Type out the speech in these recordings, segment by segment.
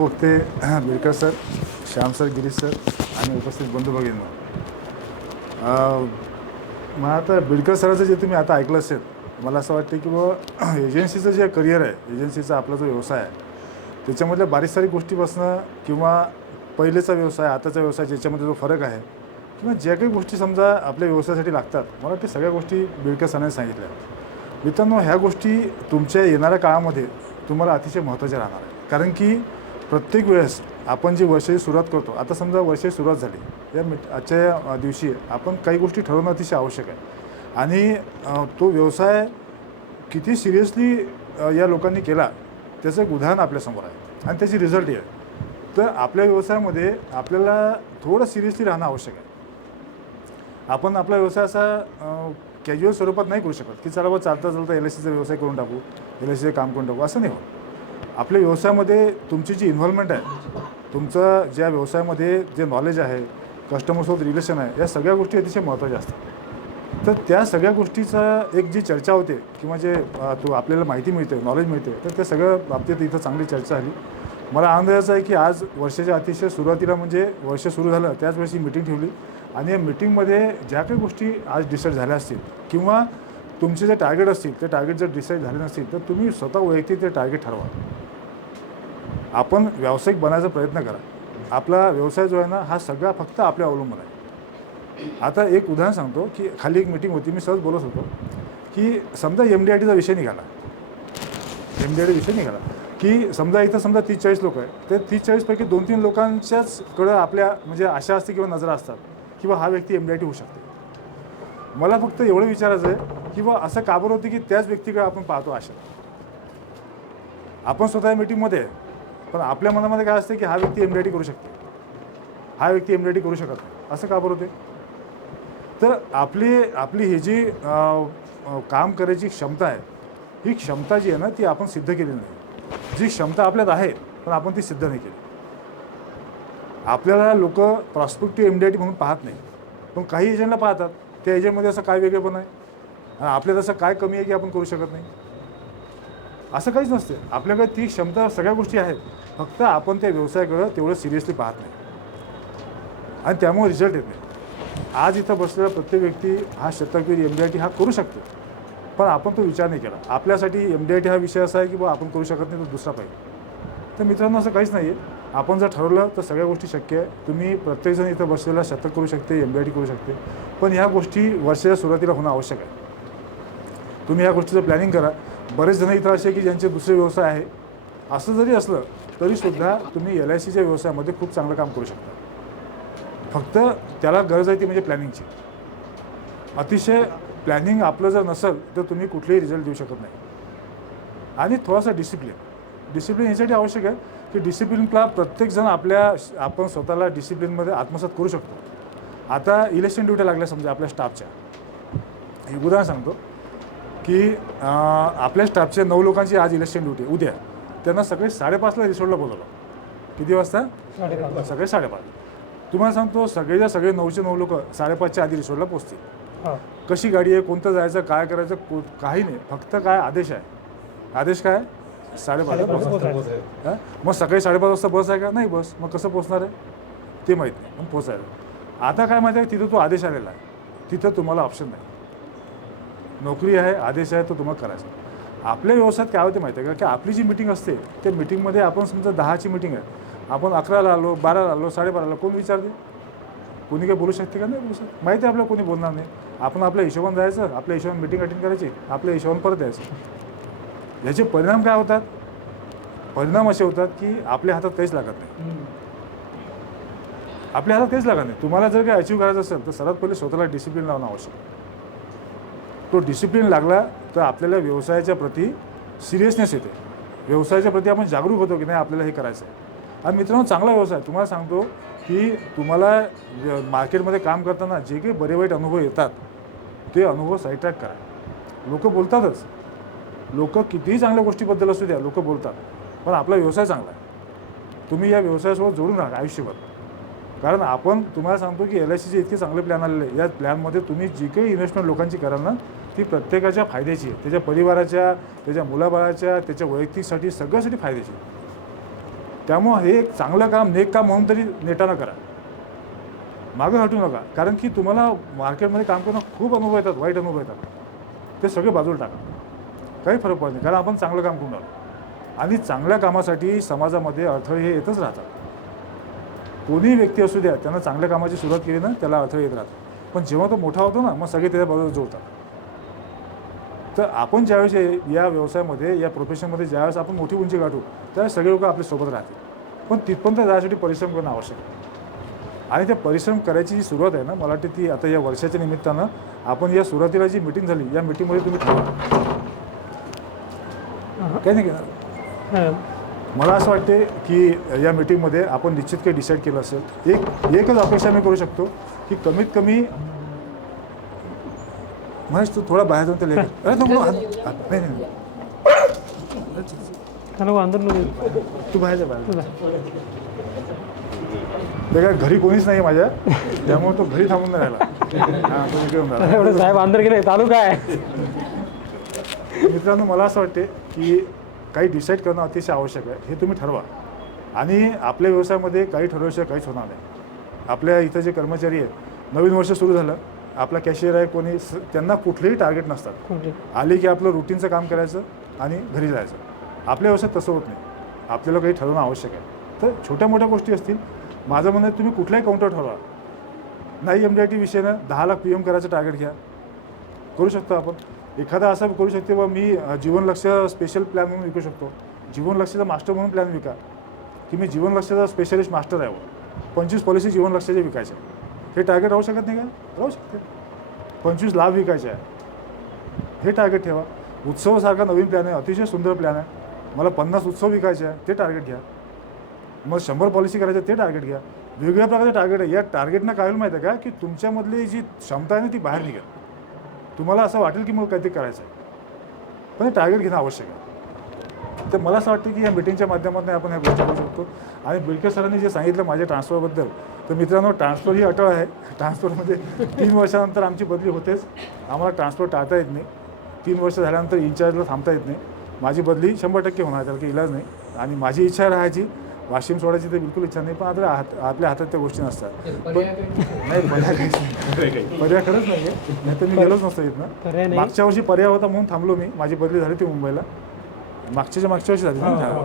ते Bidkar sir, Shyam sir, Girish sir आणि उपस्थित बंधू भगिनींनो, मग आता बिडकर सराचं जे तुम्ही आता ऐकलं असेल, मला असं वाटतं की बुवा एजन्सीचं जे करिअर आहे, एजन्सीचा आपला जो व्यवसाय आहे, त्याच्यामधल्या बारीक सारीक गोष्टीपासनं किंवा पहिलेचा व्यवसाय, आताचा व्यवसाय, ज्याच्यामध्ये जो फरक आहे किंवा ज्या काही गोष्टी समजा आपल्या व्यवसायासाठी लागतात, मला वाटते सगळ्या गोष्टी बिडकर सरांनी सांगितल्या. मित्रांनो, ह्या गोष्टी तुमच्या येणाऱ्या काळामध्ये तुम्हाला अतिशय महत्त्वाच्या राहणार आहे. कारण की प्रत्येक वेळेस आपण जी वर्षाची सुरुवात करतो, आता समजा वर्षाची सुरुवात झाली, आजच्या दिवशी आपण काही गोष्टी ठरवणं अतिशय आवश्यक आहे. आणि तो व्यवसाय किती सिरियसली या लोकांनी केला त्याचं एक उदाहरण आपल्यासमोर आहे आणि त्याची रिझल्टही आहे. तर आपल्या व्यवसायामध्ये आपल्याला थोडं सिरियसली राहणं आवश्यक आहे. आपण आपला व्यवसाय असा कॅज्युअल स्वरूपात नाही करू शकत की चला बा चालता चालता LICचा व्यवसाय करून टाकू, LICचं काम करून टाकू, असं नाही होत. आपल्या व्यवसायामध्ये तुमची जी इन्व्हॉल्वमेंट आहे, तुमचं ज्या व्यवसायामध्ये जे नॉलेज आहे, कस्टमरसोबत रिलेशन आहे, या सगळ्या गोष्टी अतिशय महत्त्वाच्या असतात. तर त्या सगळ्या गोष्टीचा एक जी चर्चा होते किंवा जे आपल्याला माहिती मिळते, नॉलेज मिळते, तर त्या सगळ्या बाबतीत इथं चांगली चर्चा झाली. मला आनंद याचा आहे की आज वर्षाच्या अतिशय सुरुवातीला म्हणजे वर्ष सुरू झालं त्याच वेळेस ही मीटिंग ठेवली आणि या मीटिंगमध्ये ज्या काही गोष्टी आज डिसाईड झाल्या असतील किंवा तुमचे जे टार्गेट असतील ते टार्गेट जर डिसाईड झाले नसतील तर तुम्ही स्वतः वैयक्तिक ते टार्गेट ठरवा. आपण व्यावसायिक बनायचा प्रयत्न करा. आपला व्यवसाय जो आहे ना, हा सगळा फक्त आपल्या अवलंबून आहे. आता एक उदाहरण सांगतो की खाली एक मीटिंग होती, मी सहज बोलत होतो की समजा MDITचा विषय निघाला, MDIT विषय निघाला की समजा इथं समजा 30-40 लोक आहेत, तर 30-40 पैकी 2-3 लोकांच्याचकडं आपल्या म्हणजे आशा असते किंवा नजरा असतात किंवा हा व्यक्ती MDIT होऊ शकते. मला फक्त एवढं विचारायचं आहे की असं का बरं होतं की त्याच व्यक्तीकडे आपण पाहतो आशा. आपण स्वतः मीटिंगमध्ये आहे, पण आपल्या मनामध्ये काय असते की हा व्यक्ती MDIT करू शकते, हा व्यक्ती MDIT करू शकत नाही, असं का बरं होते? तर आपली ही जी काम करायची क्षमता आहे, ही क्षमता जी आहे ना, ती आपण सिद्ध केलेली नाही. जी क्षमता आपल्यात आहे पण आपण ती सिद्ध नाही केली. आपल्याला लोक प्रॉस्पेक्टिव्ह MDIT म्हणून पाहत नाही, पण काही एजंटला पाहतात. त्या एजंटमध्ये असं काय वेगळेपण आहे आणि आपल्यात असं काय कमी आहे की आपण करू शकत नाही? असं काहीच नसते. आपल्याकडे ती क्षमता, सगळ्या गोष्टी आहेत, फक्त आपण त्या व्यवसायाकडं तेवढं सिरियसली पाहत नाही आणि त्यामुळे रिझल्ट येत नाही. आज इथं बसलेला प्रत्येक व्यक्ती हा शतकवीर MDIT हा करू शकतो, पण आपण तो विचार नाही केला. आपल्यासाठी MDIT हा विषय असा आहे की आपण करू शकत नाही, तो दुसरा पाहिजे. तर मित्रांनो, असं काहीच नाही आहे. आपण जर ठरवलं तर सगळ्या गोष्टी शक्य आहे. तुम्ही प्रत्येकजण इथं बसलेला शतक करू शकते, MDIT करू शकते, पण ह्या गोष्टी वर्षाच्या सुरुवातीला होणं आवश्यक आहे. तुम्ही ह्या गोष्टीचं प्लॅनिंग करा. बरेच जण इथं असे की ज्यांचे दुसरे व्यवसाय आहे, असं जरी असलं तरीसुद्धा तुम्ही LICच्या व्यवसायामध्ये खूप चांगलं काम करू शकता. फक्त त्याला गरज आहे ती म्हणजे प्लॅनिंगची. अतिशय प्लॅनिंग आपलं जर नसेल तर तुम्ही कुठलेही रिझल्ट देऊ शकत नाही. आणि थोडासा डिसिप्लिन यासाठी आवश्यक आहे की डिसिप्लिनला प्रत्येकजण आपण स्वतःला डिसिप्लिनमध्ये आत्मसात करू शकतो. आता इलेक्शन ड्युट्या लागल्या समजा आपल्या स्टाफच्या, एक उदाहरण सांगतो की आपल्या स्टाफच्या 9 लोकांची आज इलेक्शन ड्युटी, उद्या त्यांना सगळे 5:30ला रिसोर्टला बोलवलं. किती वाजता? 5:30. सगळे 5:30. तुम्हाला सांगतो सगळे 9चे 9 लोक 5:30च्या आधी रिसोर्टला पोहोचतील. कशी गाडी आहे, कोणतं जायचं, काय करायचं, काही नाही. फक्त काय आदेश आहे, आदेश काय? 5:30ला पोहोचायचं. मग सकाळी 5:30 वाजता बस आहे का? नाही बस. मग कसं पोहोचणार आहे ते माहीत नाही, पण पोचायला. आता काय माहिती आहे, तिथं तो आदेश आलेला आहे, तिथं तुम्हाला ऑप्शन नाही. नोकरी आहे, आदेश आहे, तो तुम्हाला करायचा. आपल्या व्यवसायात काय होते माहिती आहे का, की आपली जी मीटिंग असते त्या मीटिंगमध्ये आपण समजा 10ची मीटिंग आहे, आपण 11ला आलो, 12ला आलो, 12:30ला, कोण विचारते? कोणी काय बोलू शकते का? नाही बोलू शकत. माहिती आहे आपल्याला कोणी बोलणार नाही. आपण आपल्या हिशोबाने जायचं, आपल्या हिशोबाने मीटिंग अटेंड करायची, आपल्या हिशोबाने परत यायचं. याचे परिणाम काय होतात? परिणाम असे होतात की आपल्या हातात काहीच लागत नाही. आपल्या हातात काहीच लागत नाही. तुम्हाला जर काही अचीव्ह करायचं असेल तर सर्वात पहिले स्वतःला डिसिप्लिन लावणं आवश्यक आहे. तो डिसिप्लिन लागला तर आपल्याला व्यवसायाच्या प्रती सिरियसनेस येते. व्यवसायाच्या प्रती आपण जागरूक होतो की नाही आपल्याला हे करायचं आहे. आणि मित्रांनो, चांगला व्यवसाय तुम्हाला सांगतो की तुम्हाला मार्केटमध्ये काम करताना जे काही बरे वाईट अनुभव येतात ते अनुभव साईड करा. लोक बोलतातच, लोक कितीही चांगल्या गोष्टीबद्दल असू द्या, लोक बोलतात, पण आपला व्यवसाय चांगला आहे. तुम्ही या व्यवसायासोबत जोडून राहा आयुष्यभर. कारण आपण तुम्हाला सांगतो की LICचे इतके चांगले प्लॅन आलेले आहे. या प्लॅनमध्ये तुम्ही जी काही इन्व्हेस्टमेंट लोकांची कराल ना, ती प्रत्येकाच्या फायद्याची आहे. त्याच्या परिवाराच्या, त्याच्या मुलाबाळाच्या, त्याच्या वैयक्तिकसाठी, सगळ्यासाठी फायद्याची आहे. त्यामुळं हे एक चांगलं काम, नेक काम म्हणून तरी नेटानं करा, मागं हटू नका. कारण की तुम्हाला मार्केटमध्ये काम करणं खूप अनुभव येतात, वाईट अनुभव येतात, ते सगळे बाजूला टाका, काही फरक पडत नाही. कारण आपण चांगलं काम करून आलो आणि चांगल्या कामासाठी समाजामध्ये अडथळे हे येतच राहतात. कोणीही व्यक्ती असू द्या, त्यांना चांगल्या कामाची सुरुवात केली ना त्याला अडथळे येत राहतात. पण जेव्हा तो मोठा होतो ना, मग सगळे त्याच्या बरोबर जोडतात. तर आपण ज्यावेळेस या व्यवसायामध्ये, या प्रोफेशनमध्ये ज्यावेळेस आपण मोठी उंची गाठू त्यावेळेस सगळे लोक आपल्यासोबत राहतील. पण तिथपर्यंत जाण्यासाठी परिश्रम करणं आवश्यक आहे. आणि ते परिश्रम करायची जी सुरुवात आहे ना, मला वाटते ती आता या वर्षाच्या निमित्तानं आपण या सुरुवातीला जी मीटिंग झाली, या मीटिंगमध्ये तुम्ही ठरवा. काही नाही घेणार. मला असं वाटते की या मीटिंगमध्ये आपण निश्चित काही डिसाईड केलं असेल. एकच अपेक्षा मी करू शकतो की कमीत कमी महेश तू थोडा बाहेर जाऊन त्याला अरे नाही तू बाहेर जा, बाहेर. ते काय घरी कोणीच नाही माझ्या, त्यामुळे तो घरी थांबून नाही राहिला. हां, तो घेऊन राहिला. साहेब अंदर गेले, चालू काय? मित्रांनो, मला असं वाटते की काही डिसाईड करणं अतिशय आवश्यक आहे. हे तुम्ही ठरवा. आणि आपल्या व्यवसायामध्ये काही ठरवल्याशिवाय काहीच होणार नाही. आपल्या इथं जे कर्मचारी आहेत, नवीन वर्ष सुरू झालं, आपला कॅशियर आहे कोणी, त्यांना कुठलेही टार्गेट नसतात. आले की आपलं रुटीनचं काम करायचं आणि घरी जायचं. आपल्या व्यवसायात तसं होत नाही. आपल्याला काही ठरवणं आवश्यक आहे. तर छोट्या मोठ्या गोष्टी असतील. माझं म्हणणं आहे तुम्ही कुठलाही काउंटर ठरवा. नाही MDIT विषयानं 10 लाख PM करायचं टार्गेट घ्या, करू शकतो आपण. एखादा असं करू शकते बा मी जीवनलक्ष स्पेशल प्लॅन म्हणून विकू शकतो. जीवनलक्षाचा मास्टर म्हणून प्लॅन विका की मी जीवनलक्षाचा स्पेशलिस्ट मास्टर आहे. 25 पॉलिसी जीवनलक्षाचे विकायचे. हे टार्गेट राहू शकत नाही का? राहू शकते. 25 लाभ विकायचे आहे, हे टार्गेट ठेवा. उत्सवासारखा नवीन प्लॅन आहे, अतिशय सुंदर प्लॅन आहे. मला 50 उत्सव विकायचे आहे, ते टार्गेट घ्या. मग 100 पॉलिसी करायचं, ते टार्गेट घ्या. वेगवेगळ्या प्रकारचे टार्गेट आहे. या टार्गेटनं काय होईल माहिती आहे का, की तुमच्यामधली जी क्षमता आहे ना ती बाहेर निघेल. तुम्हाला असं वाटेल की मग काहीतरी करायचं आहे, पण हे टार्गेट घेणं आवश्यक आहे. तर मला असं वाटतं की या मीटिंगच्या माध्यमातून आपण ह्या गोष्टी करू शकतो. आणि बिडकर सरांनी जे सांगितलं माझ्या ट्रान्सफरबद्दल, तर मित्रांनो ट्रान्सफर ही अटळ आहे. ट्रान्सफरमध्ये 3 वर्षानंतर आमची बदली होतेच. आम्हाला ट्रान्सफर टाळता येत नाही. 3 वर्ष झाल्यानंतर इन्चार्जला थांबता येत नाही. माझी बदली 100% होणार, त्याला काही इलाज नाही. आणि माझी इच्छा राहायची वाशिम सोडायची, तर बिलकुल इच्छा नाही. पण आता आपल्या हातात त्या गोष्टी नसतात. नाही, पर्याय खरंच नाही आहे. नाही तर मी गेलोच नसतो इथनं. मागच्या वर्षी पर्याय होता म्हणून थांबलो मी. माझी बदली झाली ती मुंबईला. मागच्या वर्षी झाली ना,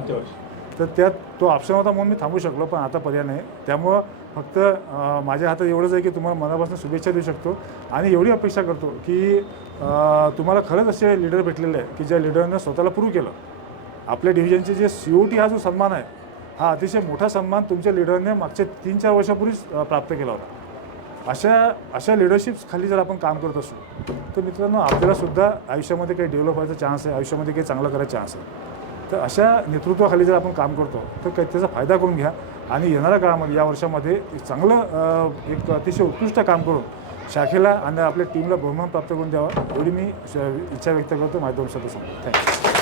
तर त्यात तो ऑप्शन होता म्हणून मी थांबू शकलो. पण आता पर्याय नाही. त्यामुळं फक्त माझ्या हातात एवढंच आहे की तुम्हाला मनापासून शुभेच्छा देऊ शकतो. आणि एवढी अपेक्षा करतो की तुम्हाला खरंच असे लीडर भेटलेले आहे की ज्या लीडरनं स्वतःला प्रूव्ह केलं. आपल्या डिव्हिजनचे जे COT हा जो सन्मान आहे, हा अतिशय मोठा सन्मान तुमच्या लीडरने मागच्या 3-4 वर्षापूर्वीच प्राप्त केला होता. अशा लिडरशिप्स खाली जर आपण काम करत असू तर मित्रांनो आपल्यालासुद्धा आयुष्यामध्ये काही डेव्हलप व्हायचा चान्स आहे, आयुष्यामध्ये काही चांगलं करायचा चान्स आहे. तर अशा नेतृत्वाखाली जर आपण काम करतो तर काही त्याचा फायदा करून घ्या. आणि येणाऱ्या काळामध्ये, या वर्षामध्ये एक चांगलं एक अतिशय उत्कृष्ट काम करून शाखेला आणि आपल्या टीमला बहुमान प्राप्त करून द्यावा, एवढी मी इच्छा व्यक्त करतो. माझ्या 2 शब्द सांगतो. थँक्यू.